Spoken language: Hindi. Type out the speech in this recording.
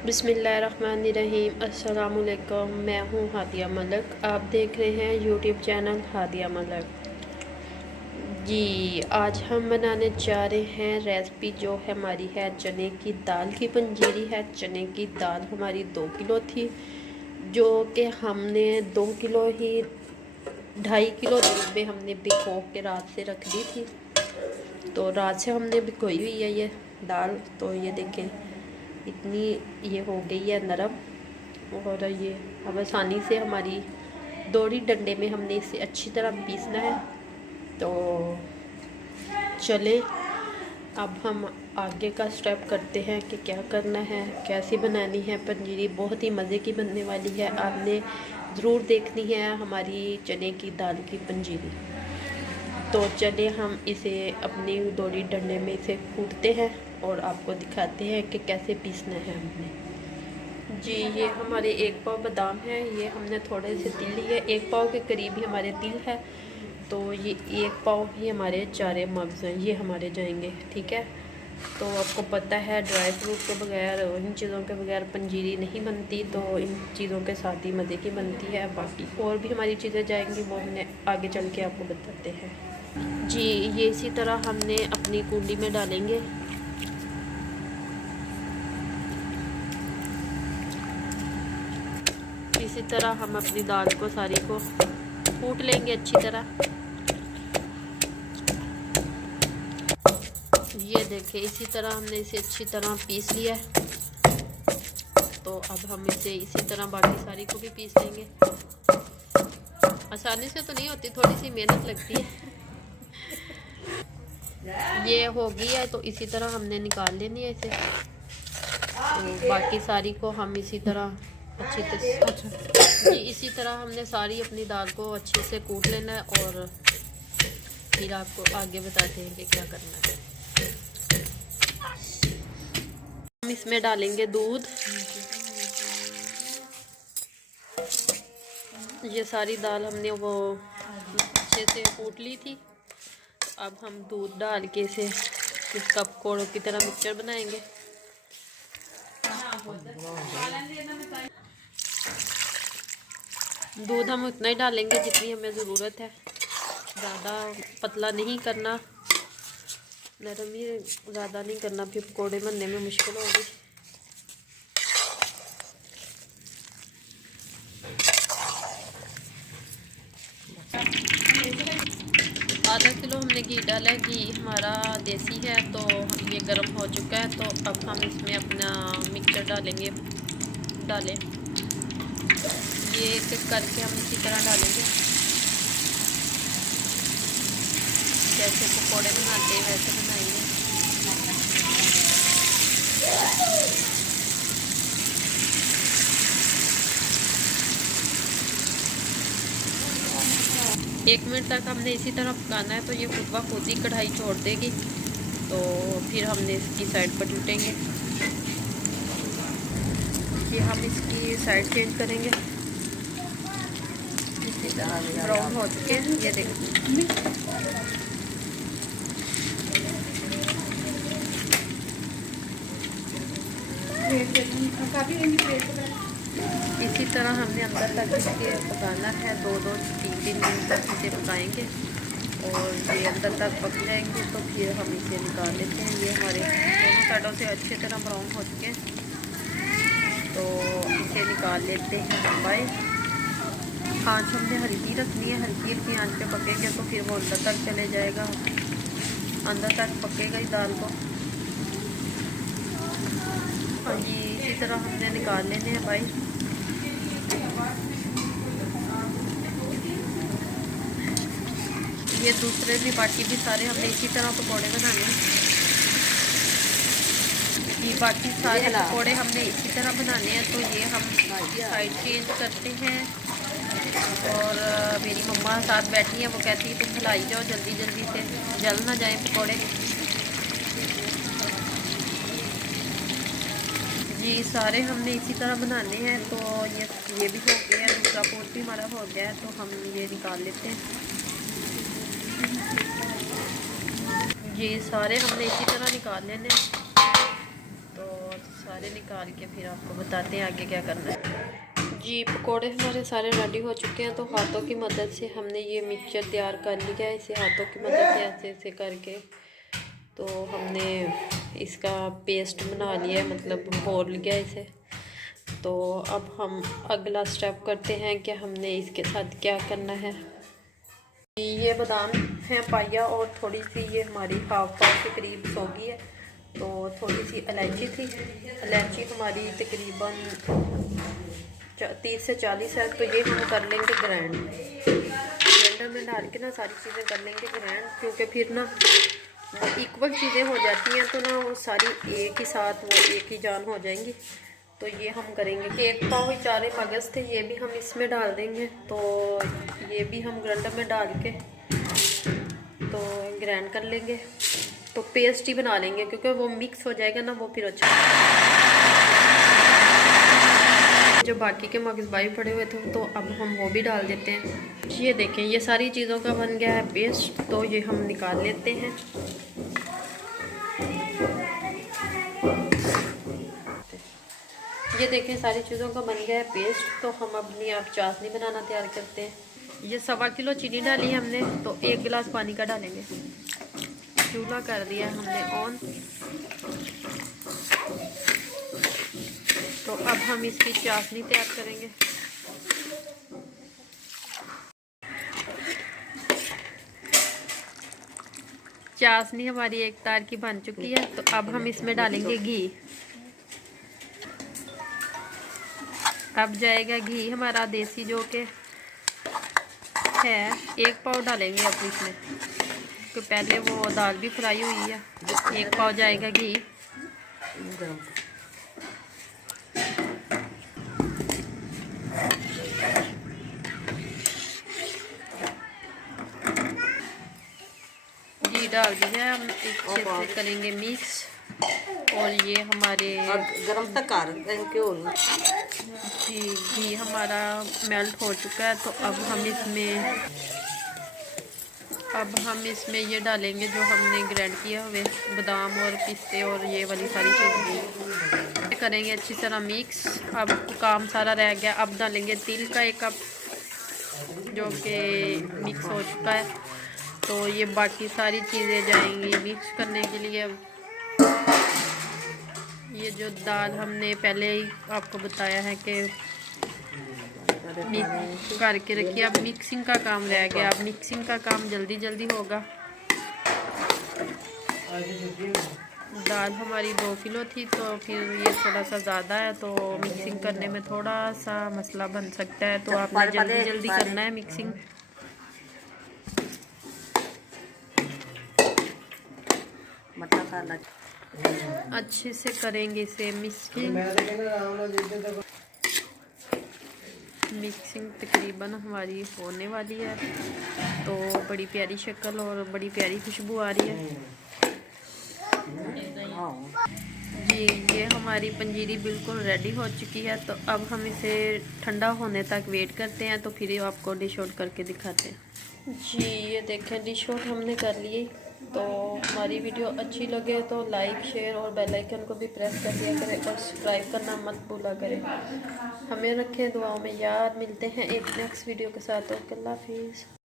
बिस्मिल्लाहिर्रहमानिर्रहीम। अस्सलामुअलैकुम। मैं हूँ हादिया मलक। आप देख रहे हैं यूट्यूब चैनल हादिया मलक। जी, आज हम बनाने जा रहे हैं रेसिपी जो हमारी है चने की दाल की पंजीरी है। चने की दाल हमारी 2 किलो थी, जो कि हमने 2 किलो ही 2.5 किलो दूध में हमने भिगो के रात से रख दी थी। तो रात से हमने भिगोई हुई है ये दाल। तो ये देखें इतनी ये हो गई है नरम, और ये अब आसानी से हमारी दोड़ी डंडे में हमने इसे अच्छी तरह पीसना है। तो चले अब हम आगे का स्टेप करते हैं कि क्या करना है, कैसी बनानी है पंजीरी। बहुत ही मज़े की बनने वाली है, आपने ज़रूर देखनी है हमारी चने की दाल की पंजीरी। तो चलिए हम इसे अपनी दोड़ी डंडे में इसे कूटते हैं और आपको दिखाते हैं कि कैसे पीसना है हमने। जी, ये हमारे 1 पाव बादाम है, ये हमने थोड़े से तिल लिए, 1 पाव के करीब ही हमारे तिल है। तो ये 1 पाव ही हमारे 4 मग्ज़ हैं, ये हमारे जाएंगे। ठीक है, तो आपको पता है ड्राई फ्रूट के बगैर, इन चीज़ों के बगैर पंजीरी नहीं बनती, तो इन चीज़ों के साथ ही मज़े की बनती है। बाकी और भी हमारी चीज़ें जाएंगी, वो हमने आगे चल के आपको बताते हैं। जी, ये इसी तरह हमने अपनी कूंडी में डालेंगे। इसी तरह हम अपनी दाल को सारी को कूट लेंगे अच्छी तरह। ये देखिए इसी तरह हमने इसे अच्छी तरह पीस लिया है। तो अब हम इसे इसी तरह बाकी सारी को भी पीस लेंगे। आसानी से तो नहीं होती, थोड़ी सी मेहनत लगती है। ये हो गई है, तो इसी तरह हमने निकाल लेनी है इसे। तो बाकी सारी को हम इसी तरह अच्छी तरह जी इसी तरह हमने सारी अपनी दाल को अच्छे से कूट लेना है, और फिर आपको आगे बताते हैं कि क्या करना है। हम इसमें डालेंगे दूध। ये सारी दाल हमने वो अच्छे से कूट ली थी। अब हम दूध डाल के इसे इस कप कोड़ों की तरह मिक्सचर बनाएंगे। दूध हम उतना ही डालेंगे जितनी हमें ज़रूरत है, ज़्यादा पतला नहीं करना, नरम ही ज़्यादा नहीं करना, फिर पकौड़े बनने में मुश्किल होगी। आधा किलो हमने घी डाला है, घी हमारा देसी है, तो ये गर्म हो चुका है। तो अब हम इसमें अपना मिक्सचर डालेंगे। ये एक एक करके हम इसी तरह डालेंगे, जैसे पकौड़े बनाते हैं वैसे बनाएंगे। एक मिनट तक हमने इसी तरह पकाना है, तो ये खुद ब खुद ही कढ़ाई छोड़ देगी। तो फिर हमने इसकी साइड पर लूटेंगे। ये हम इसकी साइड चेंज करेंगे। ब्राउन हो चुके हैं, ये देखिए। इसी तरह हमने अंदर तक इसके पकाना है, 2-3 दिन तक इसे पकाएंगे, और ये अंदर तक पक जाएंगे। तो फिर हम इसे निकाल लेते हैं। ये हमारे दोनों साइडों से अच्छी तरह ब्राउन हो चुके हैं, तो इसे निकाल लेते हैं हम। भाई आँच हमने हल्की रखनी है, हल्की हल्की आँच पे पकेंगे तो फिर वो अंदर तक चले जाएगा, अंदर तक पकेगा ही दाल को। और ये इसी तरह हमने निकाल लेने हैं भाई। ये दूसरे भी बाकी भी सारे हमने इसी तरह पकौड़े बनाने हैं। ये बाकी सारे पकौड़े हमने इसी तरह बनाने हैं। तो ये हम साइड चेंज करते हैं, और मेरी मम्मा साथ बैठी हैं, वो कहती है तुम हिलाई जाओ जल्दी जल्दी से, जल ना जाए पकौड़े। जी सारे हमने इसी तरह बनाने हैं। तो ये भी हो गया है, दूसरा पोर्ट भी हमारा हो गया है, तो हम ये निकाल लेते हैं। ये सारे हमने इसी तरह निकाल लेने हैं। तो सारे निकाल के फिर आपको बताते हैं आगे क्या करना है। जी पकोड़े हमारे सारे रेडी हो चुके हैं। तो हाथों की मदद से हमने ये मिक्सचर तैयार कर लिया है। इसे हाथों की मदद से ऐसे ऐसे करके तो हमने इसका पेस्ट बना लिया है, मतलब घोल लिया इसे। तो अब हम अगला स्टेप करते हैं कि हमने इसके साथ क्या करना है। ये बादाम है पाया और थोड़ी सी ये हमारी हाफ पाव के करीब सोगी है। तो थोड़ी सी इलायची थी, इलायची हमारी तकरीबन 30 से 40 है। तो ये हम कर लेंगे ग्राइंडर में डाल के ना सारी चीज़ें कर लेंगे ग्राइंड, क्योंकि फिर ना इक्वल चीज़ें हो जाती हैं तो ना वो सारी एक ही साथ वो एक ही जान हो जाएंगी। तो ये हम करेंगे। एक पाव चारे मगज़ थे, ये भी हम इसमें डाल देंगे। तो ये भी हम ग्राइंडर में डाल के तो ग्राइंड कर लेंगे, तो पेस्ट ही बना लेंगे, क्योंकि वो मिक्स हो जाएगा ना वो फिर अच्छा। जो बाकी के मगज़बाई पड़े हुए थे तो अब हम वो भी डाल देते हैं। ये देखें ये सारी चीज़ों का बन गया है पेस्ट। तो ये हम निकाल लेते हैं। ये देखें सारी चीज़ों का बन गया है पेस्ट। तो हम अपनी आप चाशनी बनाना तैयार करते हैं। ये 1.25 किलो चीनी डाली है हमने, तो 1 गिलास पानी का डालेंगे। चूल्हा कर दिया है हमने ऑन। तो अब हम इसकी चाशनी तैयार करेंगे। चाशनी हमारी एक तार की बन चुकी है। तो अब हम इसमें डालेंगे घी। अब जाएगा घी हमारा देसी जो के है, 1 पाव डालेंगे अब इसमें, तो पहले वो दाल भी फ्राई हुई है। 1 पाव जाएगा घी। घी डाल दिया है, हम अच्छे से करेंगे मिक्स। और ये हमारे गरम तक कर देंगे। जी घी हमारा मेल्ट हो चुका है। तो अब हम इसमें ये डालेंगे जो हमने ग्राइंड किया हुए बादाम और पिस्ते और ये वाली सारी चीज़ें करेंगे अच्छी तरह मिक्स। अब काम सारा रह गया। अब डालेंगे तिल का 1 कप जो कि मिक्स हो चुका है। तो ये बाकी सारी चीज़ें जाएंगी मिक्स करने के लिए। अब ये जो दाल हमने पहले ही आपको बताया है कि मिक्स करके रखिए। अब मिक्सिंग का काम रह गया। अब मिक्सिंग का काम जल्दी जल्दी होगा। दाल हमारी 2 किलो थी, तो फिर ये थोड़ा सा ज़्यादा है, तो मिक्सिंग करने में थोड़ा सा मसला बन सकता है। तो आपने जल्दी जल्दी करना है मिक्सिंग। अच्छे से करेंगे इसे मिक्सिंग तकरीबन हमारी होने वाली है। तो बड़ी प्यारी शक्ल और बड़ी प्यारी खुशबू आ रही है। जी ये हमारी पंजीरी बिल्कुल रेडी हो चुकी है। तो अब हम इसे ठंडा होने तक वेट करते हैं, तो फिर आपको डिश आउट करके दिखाते हैं। जी ये देखें डिश आउट हमने कर लिए। तो हमारी वीडियो अच्छी लगे तो लाइक शेयर और बेल आइकन को भी प्रेस कर दिया करें और सब्सक्राइब करना मत भूला करें। हमें रखें दुआओं में याद। मिलते हैं एक नेक्स्ट वीडियो के साथ। ओके अल्लाह हाफिज़।